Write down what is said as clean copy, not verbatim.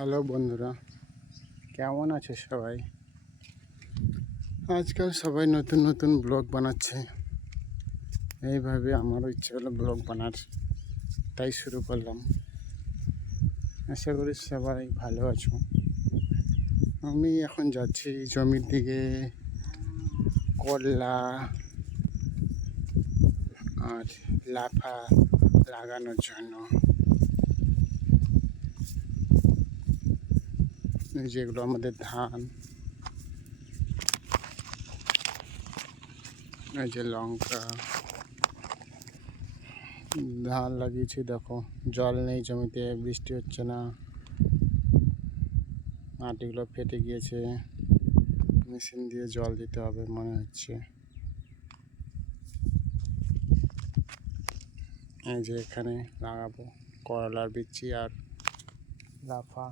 Hello বন্ধুরা, কেমন আছে সবাই? আজকাল সবাই নতুন নতুন ব্লগ বানাচ্ছে। এইভাবে আমারও ইচ্ছে হলো ব্লগ বানার, তাই শুরু করলাম। আশা করি সবাই ভালো আছো। আমি এখন যাচ্ছি জমির দিকে করলা আর লাফা লাগানোর জন্য। যেগুলো আমাদের ধান, এই যে লঙ্কা, ধান লাগিয়েছি। দেখো, জল নেই জমিতে, বৃষ্টি হচ্ছে না, মাটিগুলো ফেটে গিয়েছে। মেশিন দিয়ে জল দিতে হবে মনে হচ্ছে। এই যে এখানে লাগাবো করলার বিচি আর লাফা।